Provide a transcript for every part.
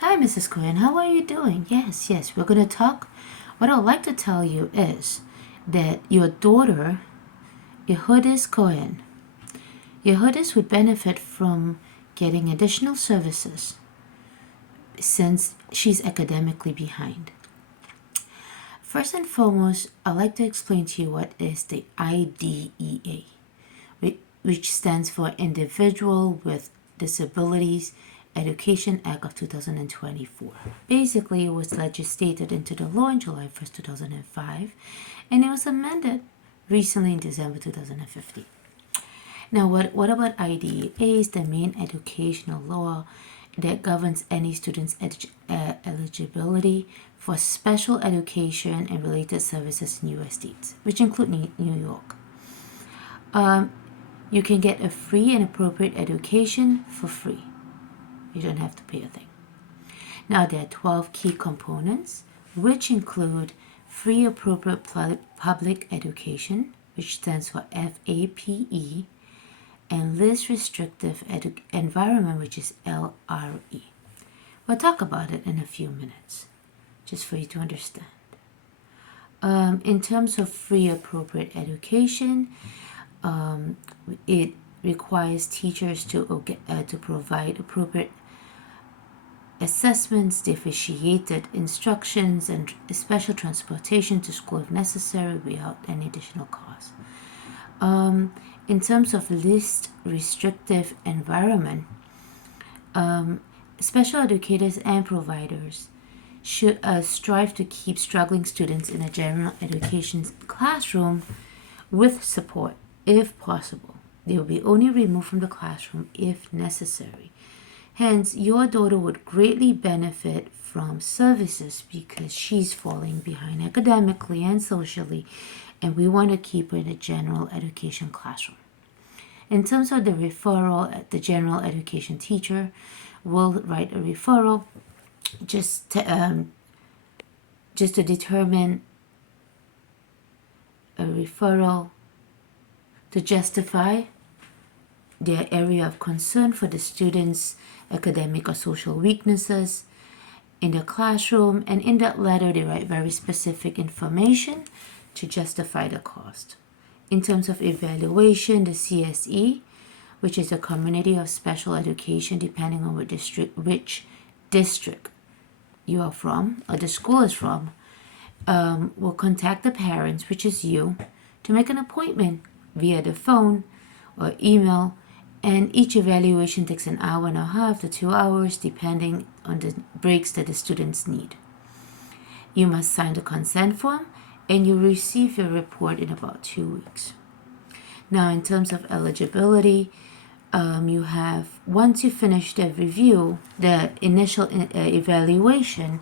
Hi, Mrs. Cohen. How are you doing? Yes, we're going to talk. What I'd like to tell you is that your daughter, Yehudis Cohen, Yehudis would benefit from getting additional services since she's academically behind. First and foremost, I'd like to explain to you what is the IDEA, which stands for Individual with Disabilities Education Act of 2024. Basically, it was legislated into the law on July 1st, 2005, and it was amended recently in December 2015. Now, what about IDEA? Is the main educational law that governs any student's eligibility for special education and related services in U.S. states, which include New York. You can get a free and appropriate education for free. You don't have to pay a thing. Now, there are 12 key components, which include free appropriate public education, which stands for FAPE, and least restrictive environment, which is LRE. We'll talk about it in a few minutes, just for you to understand. In terms of free appropriate education, it requires teachers to provide appropriate assessments, differentiated instructions, and special transportation to school if necessary without any additional cost. In terms of least restrictive environment, special educators and providers should strive to keep struggling students in a general education classroom with support if possible. They will be only removed from the classroom if necessary. Hence, your daughter would greatly benefit from services because she's falling behind academically and socially, and we want to keep her in a general education classroom. In terms of the referral, the general education teacher will write a referral just to determine a referral to justify their area of concern for the students' academic or social weaknesses in the classroom, and in that letter they write very specific information to justify the cost. In terms of evaluation, the CSE, which is a community of special education, depending on which district you are from or the school is from, will contact the parents, which is you, to make an appointment via the phone or email, and each evaluation takes an hour and a half to 2 hours depending on the breaks that the students need. You must sign the consent form and you'll receive your report in about 2 weeks. Now, in terms of eligibility, you have, once you finish the review, the initial evaluation,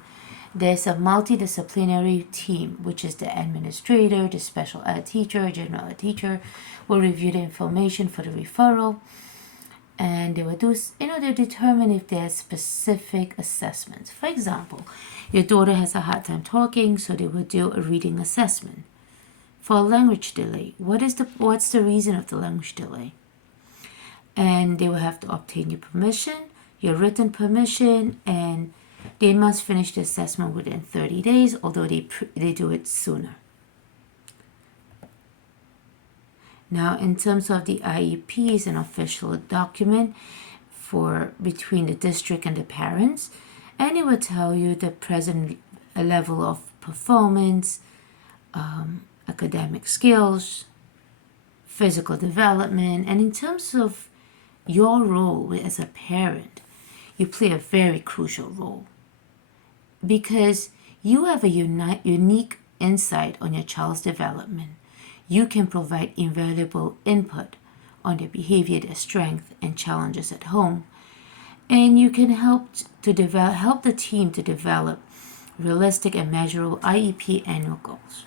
there's a multidisciplinary team, which is the administrator, the special ed teacher, general ed teacher, will review the information for the referral, and they will do, they determine if there's specific assessments. For example, your daughter has a hard time talking, so they will do a reading assessment. For a language delay, what's the reason of the language delay? And they will have to obtain your permission, your written permission, and they must finish the assessment within 30 days, although they do it sooner. Now, in terms of the IEP, is an official document between the district and the parents, and it will tell you the present level of performance, academic skills, physical development, and in terms of your role as a parent, you play a very crucial role because you have a unique insight on your child's development. You can provide invaluable input on their behavior, their strengths, and challenges at home, and you can help the team to develop realistic and measurable IEP annual goals.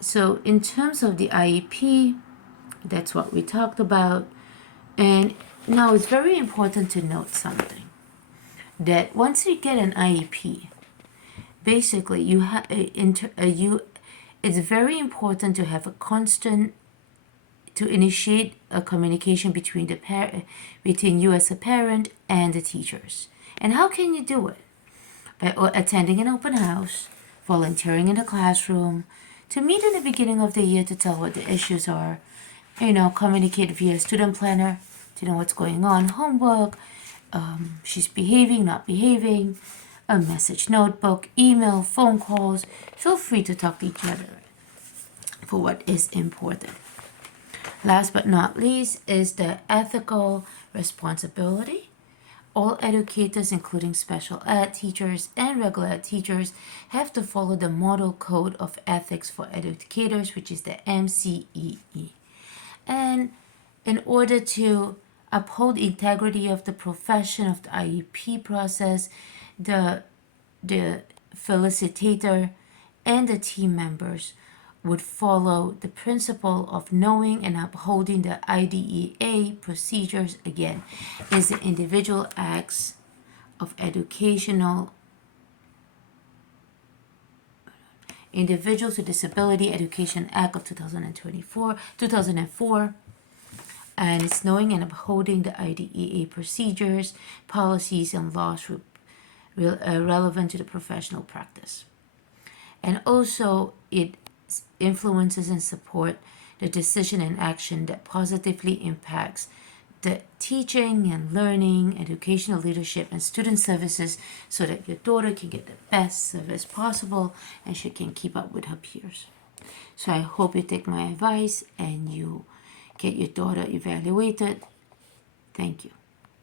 So in terms of the IEP, that's what we talked about. And now it's very important to note something, that once you get an IEP, basically it's very important to have a constant to initiate a communication between between you as a parent and the teachers. And how can you do it? By attending an open house, volunteering in the classroom, to meet in the beginning of the year to tell what the issues are, communicate via student planner to know what's going on, homework, she's behaving, not behaving, a message notebook, email, phone calls. Feel free to talk to each other for what is important. Last but not least is the ethical responsibility. All educators, including special ed teachers and regular ed teachers, have to follow the Model Code of Ethics for Educators, which is the MCEE. And in order to uphold the integrity of the profession of the IEP process, the felicitator and the team members would follow the principle of knowing and upholding the IDEA procedures. Again, is the Individual Acts of Individuals with Disability Education Act of 2004, and it's knowing and upholding the IDEA procedures, policies, and laws relevant to the professional practice. And also, it influences and support the decision and action that positively impacts the teaching and learning, educational leadership, and student services, so that your daughter can get the best service possible and she can keep up with her peers. So I hope you take my advice and you get your daughter evaluated. Thank you.